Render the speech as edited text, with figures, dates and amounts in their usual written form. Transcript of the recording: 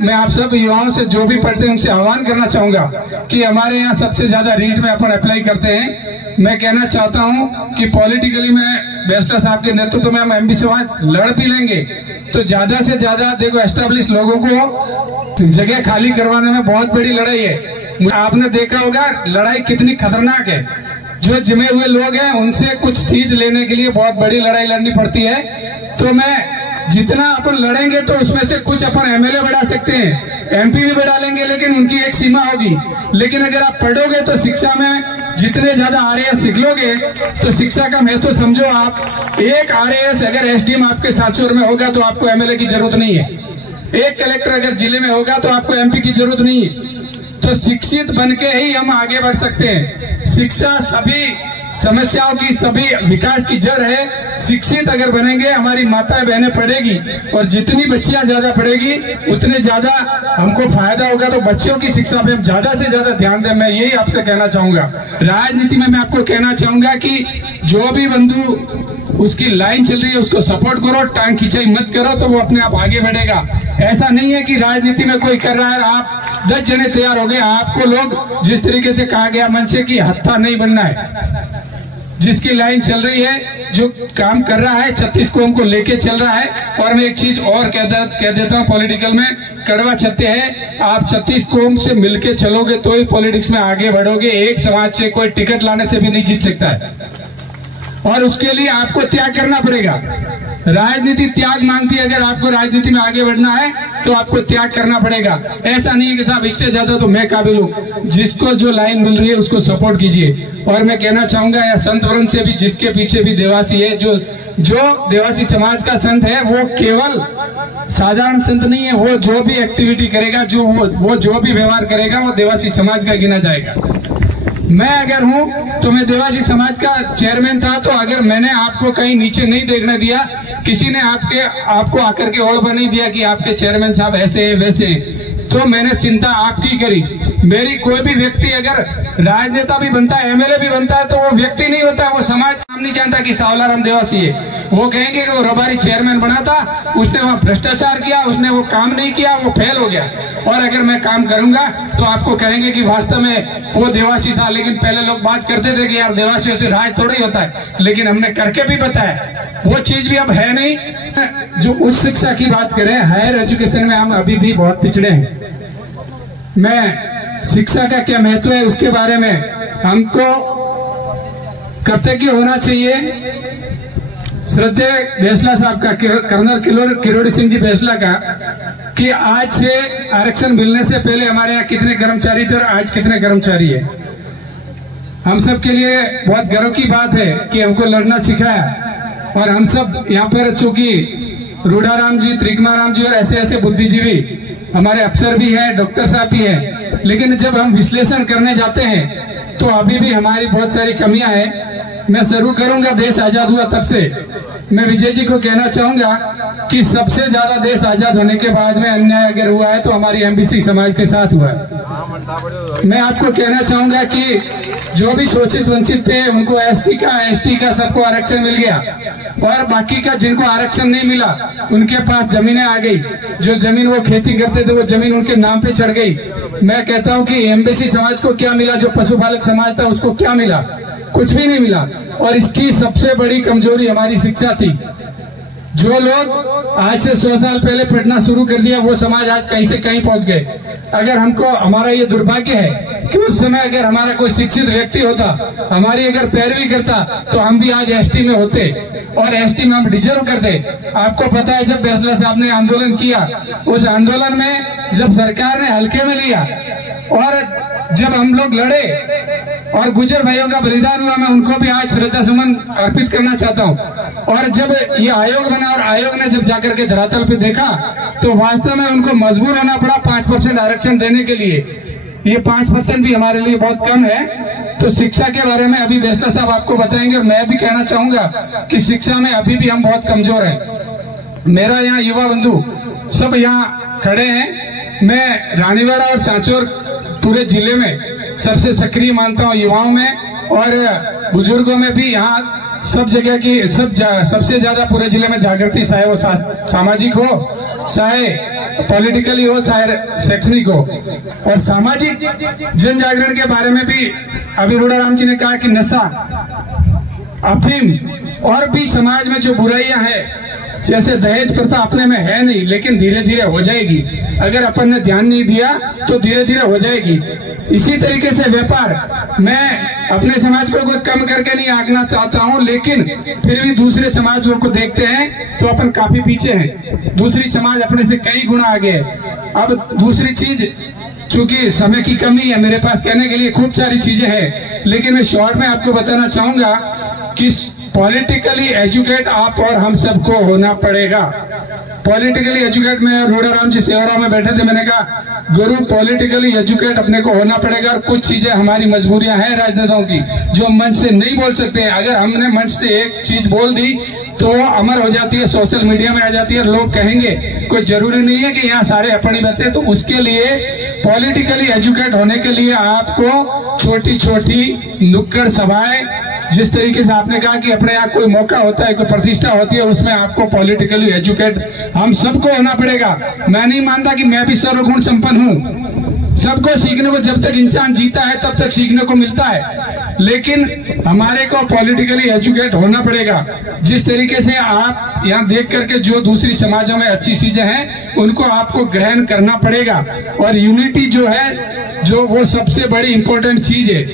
मैं आप सब युवाओं से, जो भी पढ़ते हैं, उनसे आह्वान करना चाहूंगा कि हमारे यहाँ सबसे ज्यादा रीट में अपन अप्लाई करते हैं। मैं कहना चाहता हूँ कि पॉलिटिकली में बैचलर साहब के नेतृत्व में हम एमपी समाज लड़ भी लेंगे तो ज्यादा से ज्यादा देखो एस्टेब्लिश लोगों को जगह खाली करवाने में बहुत बड़ी लड़ाई है। आपने देखा होगा लड़ाई कितनी खतरनाक है। जो जमे हुए लोग हैं उनसे कुछ सीट लेने के लिए बहुत बड़ी लड़ाई लड़नी पड़ती है। तो मैं जितना अपन लड़ेंगे तो उसमें से कुछ अपन एमएलए बढ़ा सकते हैं, एमपी भी बढ़ा लेंगे, लेकिन उनकी एक सीमा होगी। लेकिन अगर आप पढ़ोगे तो शिक्षा में जितने ज्यादा आरएएस निकलोगे तो शिक्षा का महत्व समझो आप। एक आरएएस अगर एसडीएम आपके सासुर में होगा तो आपको एमएलए की जरूरत नहीं है। एक कलेक्टर अगर जिले में होगा तो आपको एमपी की जरूरत नहीं है। तो शिक्षित बनके ही हम आगे बढ़ सकते हैं। शिक्षा सभी समस्याओं की, सभी विकास की जड़ है। शिक्षित अगर बनेंगे, हमारी माताएं बहनें पढ़ेगी और जितनी बच्चियां ज्यादा पढ़ेगी उतने ज्यादा हमको फायदा होगा। तो बच्चों की शिक्षा पे हम ज्यादा से ज्यादा ध्यान दें। मैं यही आपसे कहना चाहूंगा। राजनीति में मैं आपको कहना चाहूंगा कि जो भी बंधु उसकी लाइन चल रही है उसको सपोर्ट करो, टांग खींचाई मत करो, तो वो अपने आप आगे बढ़ेगा। ऐसा नहीं है कि राजनीति में कोई कर रहा है आप 10 जने तैयार हो गए। आपको लोग जिस तरीके से कहा गया मंच से कि हत्था नहीं बनना है। जिसकी लाइन चल रही है, जो काम कर रहा है, 36 कौम को लेके चल रहा है। और मैं एक चीज और कह देता हूँ, पॉलिटिकल में कड़वा सत्य है, आप 36 कौम से मिलके चलोगे तो ही पॉलिटिक्स में आगे बढ़ोगे। एक समाज से कोई टिकट लाने से भी नहीं जीत सकता है और उसके लिए आपको त्याग करना पड़ेगा। राजनीति त्याग मांगती है। अगर आपको राजनीति में आगे बढ़ना है तो आपको त्याग करना पड़ेगा। ऐसा नहीं है कि साहब इससे ज्यादा तो मैं काबिल हूँ। जिसको जो लाइन मिल रही है उसको सपोर्ट कीजिए। और मैं कहना चाहूंगा या संत वरण से भी, जिसके पीछे भी देवासी है, जो देवासी समाज का संत है वो केवल साधारण संत नहीं है। वो जो भी एक्टिविटी करेगा, वो जो भी व्यवहार करेगा वो देवासी समाज का गिना जाएगा। मैं अगर हूं तो मैं देवासी समाज का चेयरमैन था, तो अगर मैंने आपको कहीं नीचे नहीं देखने दिया, किसी ने आपको आकर के ओढ़ नहीं दिया कि आपके चेयरमैन साहब ऐसे हैं वैसे हैं, तो मैंने चिंता आपकी करी। मेरी कोई भी व्यक्ति अगर राजनेता भी बनता है, एमएलए भी बनता है, तो वो व्यक्ति नहीं होता, वो समाज काम नहीं जानता कि सावलाराम देवासी है। वो कहेंगे कि वो रबारी चेयरमैन बना था, उसने वहाँ भ्रष्टाचार किया, उसने वो काम नहीं किया, वो फेल हो गया। और अगर मैं काम करूंगा तो आपको कहेंगे कि वास्तव में वो देवासी था। लेकिन पहले लोग बात करते थे कि यार देवासियों से राज थोड़ा ही होता है, लेकिन हमने करके भी बताया, वो चीज भी अब है नहीं। जो उच्च शिक्षा की बात करें, हायर एजुकेशन में हम अभी भी बहुत पिछड़े हैं। मैं शिक्षा का क्या महत्व है उसके बारे में हमको कृतज्ञ होना चाहिए। श्रद्धेय बैचलर साहब का, कर्नल किरोड़ी सिंह जी बैचलर का, कि आज से आरक्षण मिलने से पहले हमारे यहाँ कितने कर्मचारी थे और आज कितने कर्मचारी है। हम सब के लिए बहुत गर्व की बात है कि हमको लड़ना सिखाया। और हम सब यहाँ पर चूंकि रूढ़ाराम जी, त्रिकमाराम जी और ऐसे ऐसे बुद्धिजीवी हमारे अफसर भी हैं, डॉक्टर साहब भी हैं, लेकिन जब हम विश्लेषण करने जाते हैं तो अभी भी हमारी बहुत सारी कमियां हैं। मैं शुरू करूंगा, देश आजाद हुआ तब से। मैं विजय जी को कहना चाहूंगा कि सबसे ज्यादा देश आजाद होने के बाद में अन्याय अगर हुआ है तो हमारी एमबीसी समाज के साथ हुआ है। मैं आपको कहना चाहूंगा कि जो भी शोषित वंचित थे उनको एससी का, एसटी का सबको आरक्षण मिल गया, और बाकी का जिनको आरक्षण नहीं मिला उनके पास जमीनें आ गई। जो जमीन वो खेती करते थे वो जमीन उनके नाम पे चढ़ गई। मैं कहता हूं कि एमबीसी समाज को क्या मिला, जो पशुपालक समाज था उसको क्या मिला? कुछ भी नहीं मिला। और इसकी सबसे बड़ी कमजोरी हमारी शिक्षा थी। जो लोग आज से 100 साल पहले पढ़ना शुरू कर दिया वो समाज आज कहीं से कहीं पहुंच गए। अगर हमको, हमारा ये दुर्भाग्य है कि उस समय अगर हमारा कोई शिक्षित व्यक्ति होता, हमारी अगर पैरवी करता, तो हम भी आज एसटी में होते और एसटी में हम डिजर्व करते। आपको पता है जब बैचलर साहब ने आंदोलन किया, उस आंदोलन में जब सरकार ने हल्के में लिया और जब हम लोग लड़े और गुजर भाइयों का बलिदान हुआ, मैं उनको भी आज श्रद्धा सुमन अर्पित करना चाहता हूं। और जब ये आयोग बना और आयोग ने जब जाकर के धरातल पे देखा तो वास्तव में उनको मजबूर होना पड़ा 5% आरक्षण देने के लिए। ये 5% भी हमारे लिए बहुत कम है। तो शिक्षा के बारे में अभी बैचलर साहब आपको बताएंगे। और मैं भी कहना चाहूंगा कि शिक्षा में अभी भी हम बहुत कमजोर हैं। मेरा यहाँ युवा बंधु सब यहाँ खड़े हैं। मैं रानीवाड़ा और सांचौर पूरे जिले में सबसे सक्रिय मानता हूँ युवाओं में और बुजुर्गों में भी। यहाँ सब जगह की सबसे ज्यादा पूरे जिले में जागृति, चाहे वो सामाजिक हो, चाहे पॉलिटिकली हो चाहे शैक्षणिक हो। और सामाजिक जन जागरण के बारे में भी अभी रोडाराम जी ने कहा कि नशा, अफीम और भी समाज में जो बुराइयां हैं, जैसे दहेज प्रथा अपने में है नहीं, लेकिन धीरे धीरे हो जाएगी। अगर अपन ने ध्यान नहीं दिया तो धीरे धीरे हो जाएगी। इसी तरीके से व्यापार, मैं अपने समाज को कोई कम करके नहीं आंकना चाहता हूं, लेकिन फिर भी दूसरे समाजों को देखते हैं तो अपन काफी पीछे हैं। दूसरी समाज अपने से कई गुना आगे है। अब दूसरी चीज, चूंकि समय की कमी है, मेरे पास कहने के लिए खूब सारी चीजें हैं, लेकिन मैं शॉर्ट में आपको बताना चाहूंगा कि पॉलिटिकली एजुकेट आप और हम सबको होना पड़ेगा। पॉलिटिकली एजुकेट में रोडाराम जी सेवरा में बैठे थे, मैंने कहा गुरु पॉलिटिकली एजुकेट अपने को होना पड़ेगा। और कुछ चीजें हमारी मजबूरियां हैं राजनेताओं की, जो हम मंच से नहीं बोल सकते हैं। अगर हमने मंच से एक चीज बोल दी तो अमर हो जाती है, सोशल मीडिया में आ जाती है, लोग कहेंगे। कोई जरूरी नहीं है कि यहाँ सारे अपनी बातें। तो उसके लिए पॉलिटिकली एजुकेट होने के लिए आपको छोटी छोटी नुक्कड़ सभाएं, जिस तरीके से आपने कहा कि अपने यहाँ कोई मौका होता है, कोई प्रतिष्ठा होती है, उसमें आपको पॉलिटिकली एजुकेट हम सबको होना पड़ेगा। मैं नहीं मानता कि मैं भी सर्वगुण संपन्न हूँ। सबको सीखने को, जब तक इंसान जीता है तब तक सीखने को मिलता है, लेकिन हमारे को पॉलिटिकली एजुकेट होना पड़ेगा। जिस तरीके से आप यहाँ देख करके जो दूसरी समाजों में अच्छी चीजें हैं उनको आपको ग्रहण करना पड़ेगा। और यूनिटी जो है, जो वो सबसे बड़ी इंपॉर्टेंट चीज है।